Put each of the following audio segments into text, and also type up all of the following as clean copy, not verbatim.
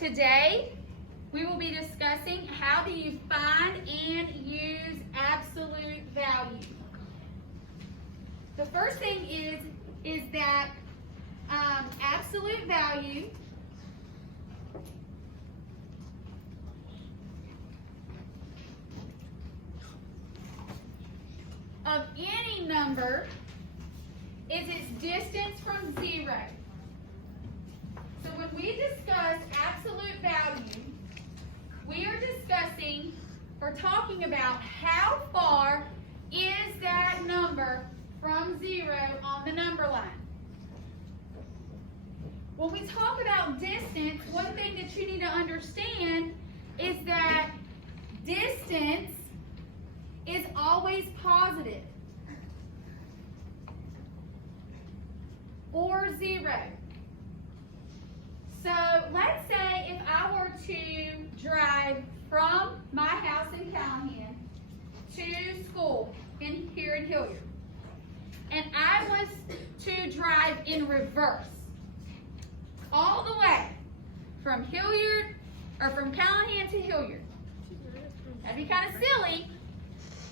Today, we will be discussing how do you find and use absolute value. The first thing is that absolute value of any number is its distance from zero. So when we discuss absolute value, we are discussing or talking about how far is that number from zero on the number line. When we talk about distance, one thing that you need to understand is that distance is always positive or zero. So let's say if I were to drive from my house in Callahan to school here in Hilliard, and I was to drive in reverse all the way from Hilliard or from Callahan to Hilliard. That'd be kind of silly,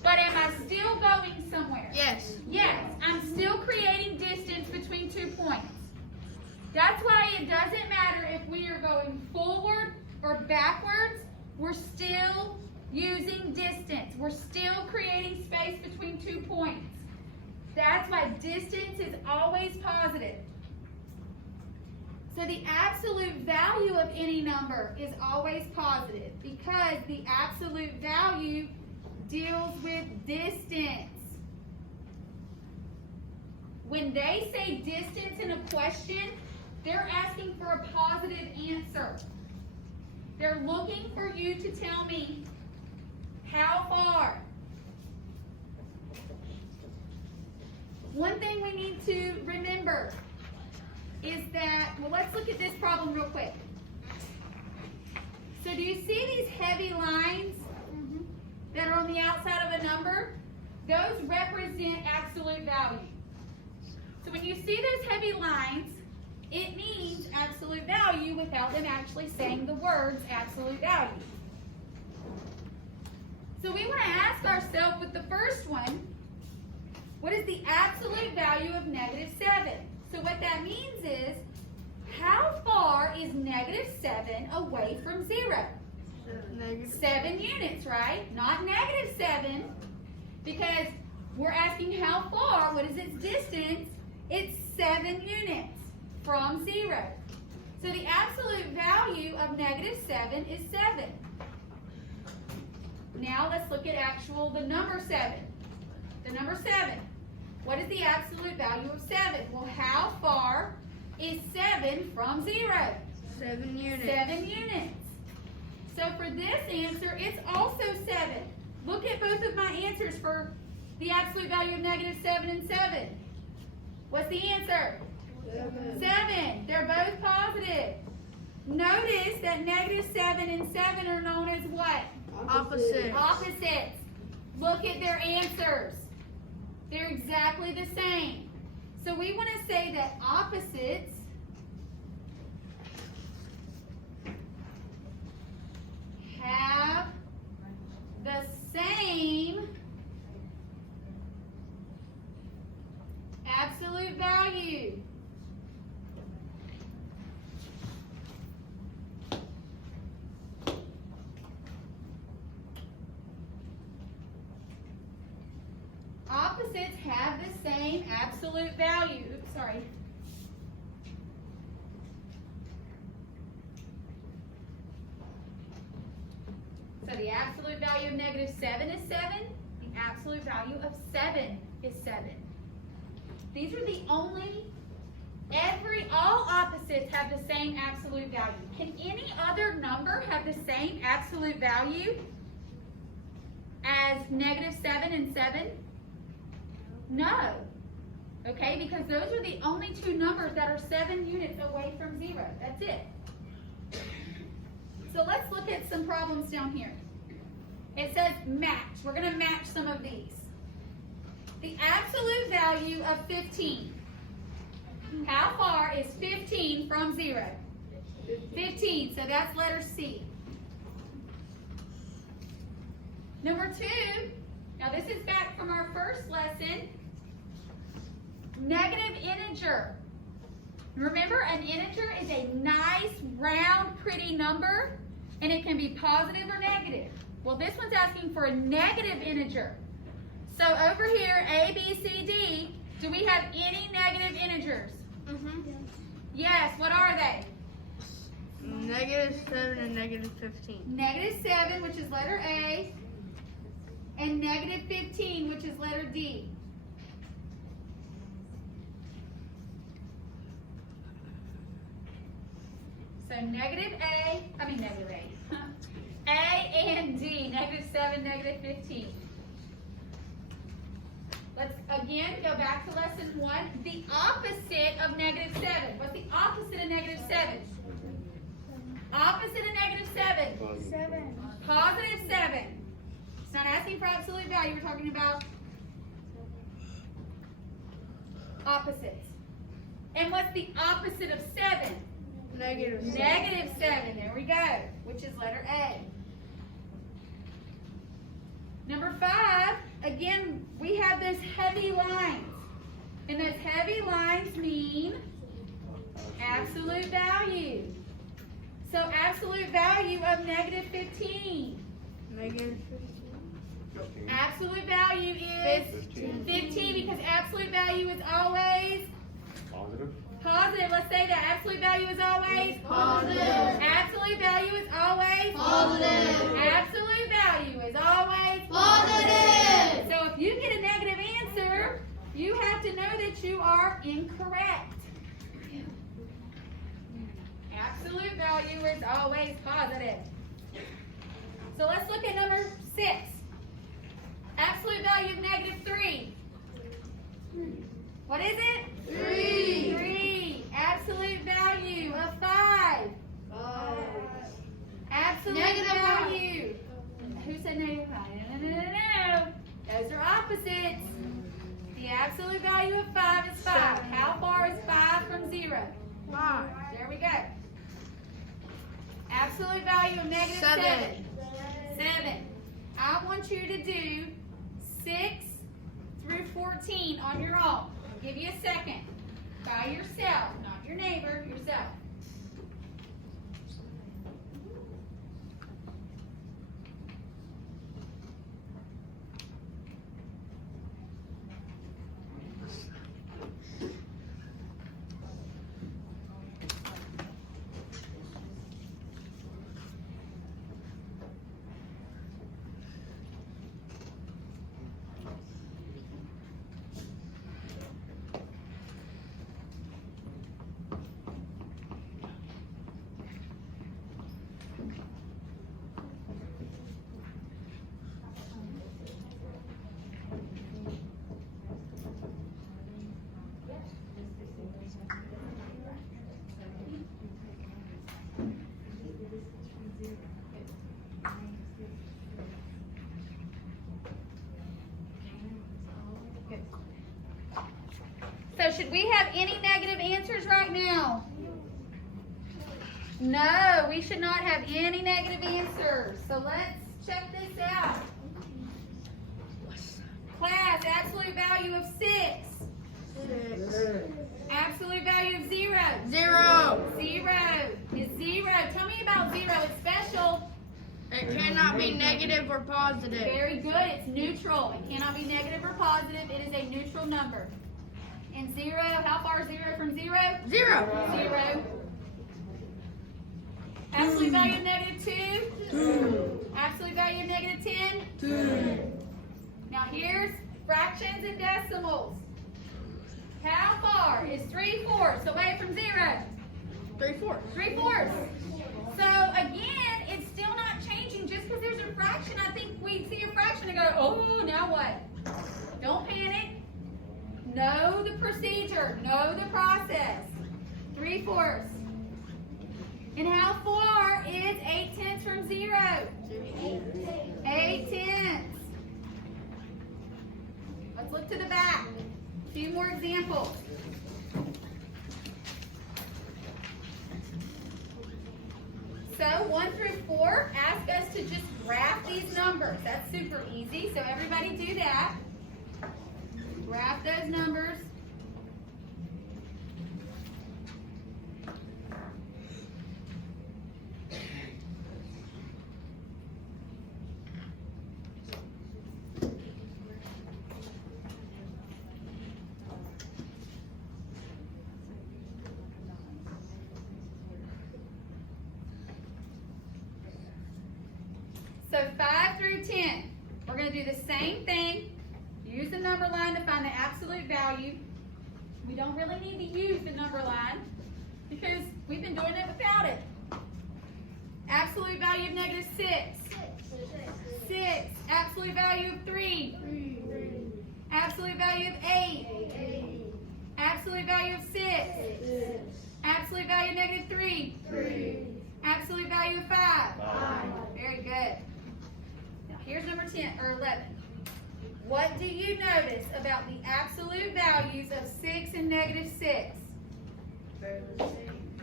but am I still going somewhere? Yes. Yes, I'm still creating distance between 2 points. That's why it doesn't matter if we are going forward or backwards, we're still using distance. We're still creating space between 2 points. That's why distance is always positive. So the absolute value of any number is always positive because the absolute value deals with distance. When they say distance in a question, they're asking for a positive answer. They're looking for you to tell me how far. One thing we need to remember is that, well, let's look at this problem real quick. So do you see these heavy lines that are on the outside of a number? Those represent absolute value. So when you see those heavy lines, it means absolute value without them actually saying the words absolute value. So we want to ask ourselves with the first one, what is the absolute value of -7? So what that means is, how far is -7 away from 0? 7 units, right? Not -7, because we're asking how far, what is its distance? It's 7 units from 0. So the absolute value of -7 is 7. Now let's look at the number 7. The number 7. What is the absolute value of 7? Well, how far is 7 from 0? 7 units. 7 units. So for this answer, it's also 7. Look at both of my answers for the absolute value of -7 and 7. What's the answer? 7. They're both positive. Notice that -7 and 7 are known as what? Opposites. Opposites. Look at their answers. They're exactly the same. So we want to say that opposites have the same absolute value. Opposites have the same absolute value. Oops, sorry. So the absolute value of -7 is 7. The absolute value of 7 is 7. These are the only, all opposites have the same absolute value. Can any other number have the same absolute value as -7 and 7? No. Okay, because those are the only two numbers that are 7 units away from 0. That's it. So let's look at some problems down here. It says match. We're going to match some of these. The absolute value of 15. How far is 15 from 0? 15. So that's letter C. Number 2. Now this is back from our first lesson. Negative integer. Remember, an integer is a nice, round, pretty number, and it can be positive or negative. Well, this one's asking for a negative integer. So over here, A, B, C, D, do we have any negative integers? Yes, what are they? -7 and -15. -7, which is letter A, and -15, which is letter D. So negative A and D, -7, -15. Let's again go back to lesson 1. The opposite of -7. What's the opposite of -7? Opposite of -7. 7. Positive 7. It's not asking for absolute value. We're talking about opposites. And what's the opposite of 7? -7. -7. There we go. Which is letter A. Number 5. Again, we have those heavy lines. And those heavy lines mean absolute value. So absolute value of -15. -15. Absolute value is 15 because absolute value is always positive. Let's say that. Absolute value is always Positive. Absolute value is always Positive. Absolute value is always Positive. So if you get a negative answer, you have to know that you are incorrect. Absolute value is always positive. So let's look at number 6. Absolute value of -3. What is it? 3. 3. Absolute value of 5. Absolute Negative value. Who said negative 5? No. Those are opposites. The absolute value of 5 is 5. 7. How far is 5 from 0? 5. There we go. Absolute value of -7. 7. I want you to do 6 through 14 on your own. I'll give you a second. By yourself, not your neighbor, yourself. So should we have any negative answers right now? No, we should not have any negative answers. So let's check this out. Class, absolute value of 6. 6. Absolute value of 0. 0. 0 is 0. Tell me about 0. It's special. It cannot be negative or positive. Very good. It's neutral. It cannot be negative or positive. It is a neutral number. And 0, how far is 0 from 0? 0. 0. Absolute value of -2? 2. Absolute value of -10? 2. Now here's fractions and decimals. How far is 3/4 away from 0? 3/4. 3/4. So again, it's still not changing just because there's a fraction. I think we see a fraction and go, oh, now what? Don't panic. Know the procedure. Know the process. 3/4. And how far is 8/10 from 0? 8/10. Let's look to the back. A few more examples. So 1 through 4, ask us to just graph these numbers. That's super easy. So everybody do that. Graph those numbers. So 5 through 10, we're going to do the same thing. Use the number line to find the absolute value. We don't really need to use the number line because we've been doing it without it. Absolute value of negative 6. 6. Absolute value of 3. Absolute value of 8. Absolute value of 6. Absolute value of negative 3. Absolute value of 5. Very good. Now here's number 10 or 11. What do you notice about the absolute values of 6 and negative 6?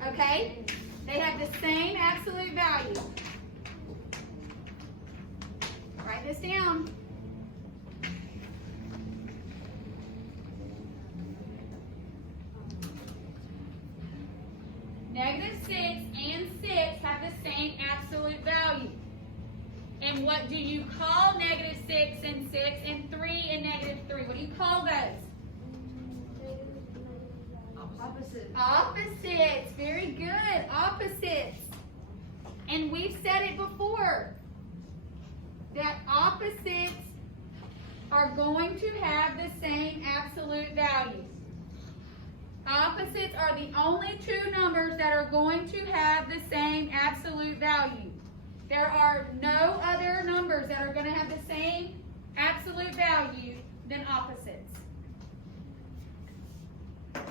Okay? They have the same absolute value. Write this down. Negative 6 and 6 have the same absolute value. And what do you call negative 6 and 6 and 3 and negative 3? What do you call those? Opposite. Opposites. Very good. Opposites. And we've said it before that opposites are going to have the same absolute value. Opposites are the only two numbers that are going to have the same absolute value. There are no other numbers that are going to have the same absolute value than opposites. It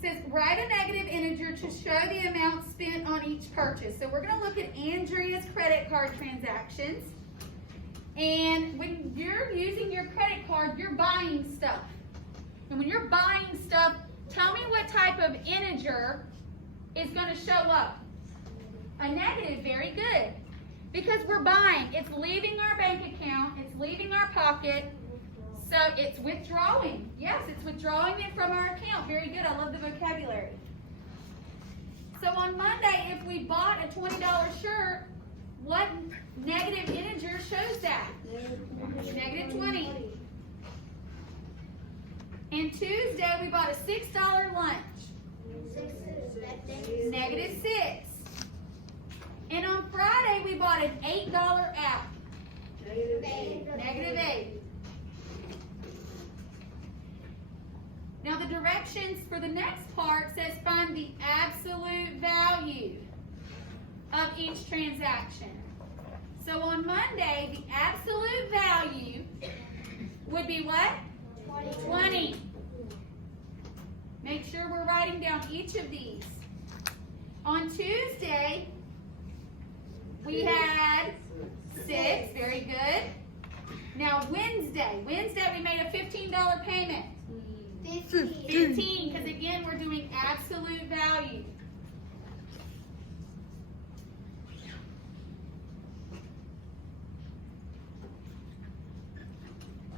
says, write a negative integer to show the amount spent on each purchase. So we're going to look at Andrea's credit card transactions. And when you're using your credit card, you're buying stuff. And when you're buying stuff, tell me what type of integer is going to show up. A negative, very good. Because we're buying. It's leaving our bank account. It's leaving our pocket. So it's withdrawing. Yes, it's withdrawing it from our account. Very good. I love the vocabulary. So on Monday, if we bought a $20 shirt, what negative integer shows that? Negative 20. And Tuesday, we bought a $6 lunch. Negative 6. And on Friday, we bought an $8 app. Negative 8. Now the directions for the next part says find the absolute value of each transaction. So on Monday, the absolute value would be what? 20. Make sure we're writing down each of these. On Tuesday, we had 6. Very good. Now Wednesday we made a $15 payment. 15, because again, we're doing absolute value.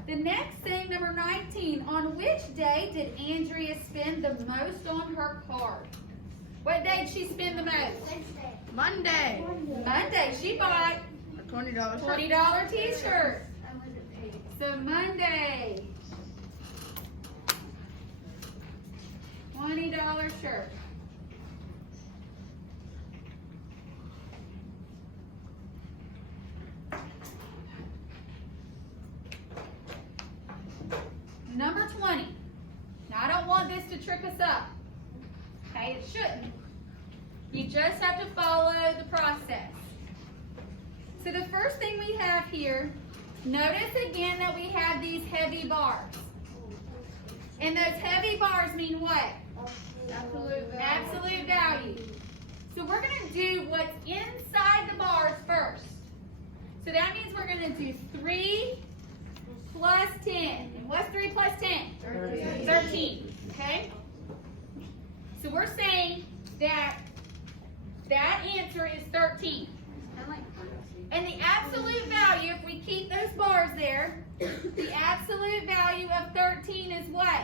The next thing, number 19, on which day did Andrea spend the most on her card? What day did she spend the most? Monday. Monday. She bought A $20 shirt. $20 t-shirt. So Monday, $20 shirt. Number 20. Now I don't want this to trick us up. Okay, it shouldn't. You just have to follow the process. So the first thing we have here, notice again that we have these heavy bars. And those heavy bars mean what? Absolute value. So we're going to do what's inside the bars first. So that means we're going to do 3 plus 10. And what's 3 plus 10? 13. Okay? So we're saying that That answer is 13. And the absolute value, if we keep those bars there, the absolute value of 13 is what?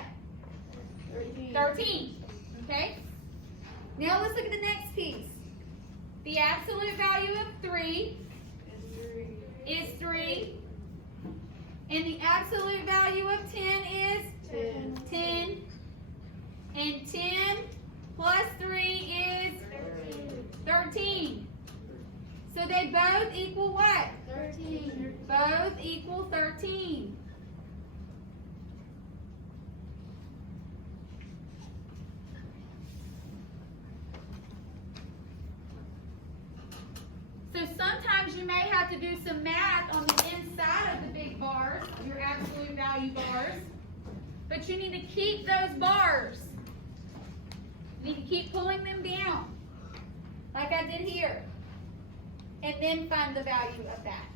13. Okay? Now let's look at the next piece. The absolute value of 3 is 3. And the absolute value of 10 is 10. And 10 plus 3 is 13. So they both equal what? 13. Both equal 13. So sometimes you may have to do some math on the inside of the big bars, your absolute value bars. But you need to keep those bars. You need to keep pulling them down, like I did here. And then find the value of that.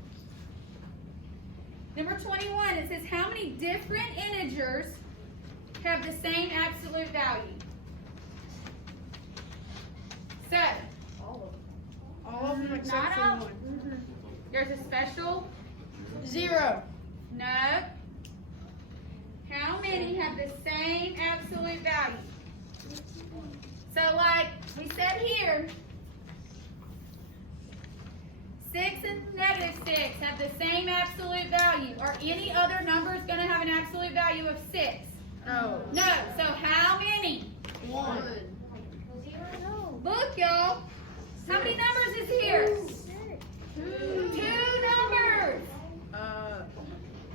Number 21, it says how many different integers have the same absolute value? So, All of them Not except all. for one. there's a special 0. no. How many have the same absolute value? So like we said here, 6 and negative 6 have the same absolute value. Are any other numbers going to have an absolute value of 6? No. No. So how many? 1. Look, y'all. How many numbers is here? 2 numbers.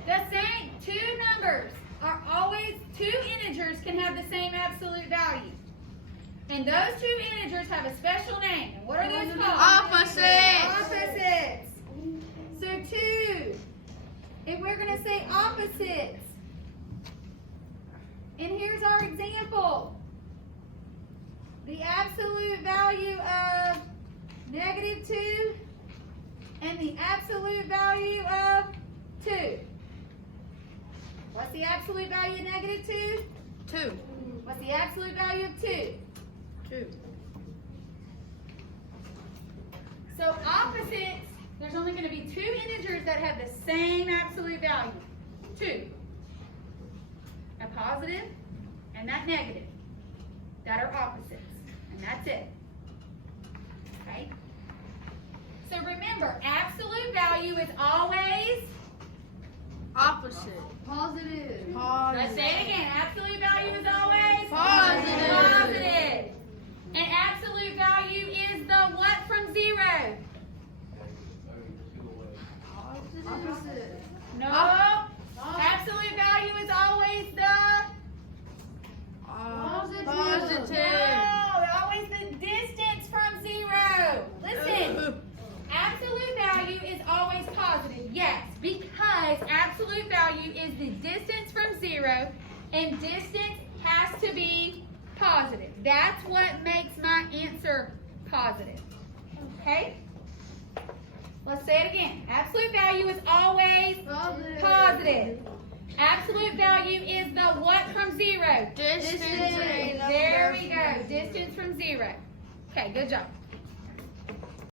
The same 2 numbers are always 2 integers can have the same absolute value. And those 2 integers have a special name. And what are those called? Opposites. Opposites. So 2. And we're going to say opposites. And here's our example. The absolute value of negative 2 and the absolute value of 2. What's the absolute value of negative 2? 2. What's the absolute value of 2? 2. So opposites, there's only going to be 2 integers that have the same absolute value. 2. A positive and that negative. That are opposites. And that's it. Okay? So remember, absolute value is always, Opposite. Positive. let's say it again, absolute value is always Positive. Positive. And absolute value is the what from 0? Opposite. No. Absolute value is always the Positive. No, always the distance from 0. Listen. Absolute value is always positive, yes, because absolute value is the distance from 0, and distance has to be positive. That's what makes my answer positive. Okay? Let's say it again. Absolute value is always positive. Absolute value is the what from 0? Distance. There we go. Distance from 0. Okay, good job.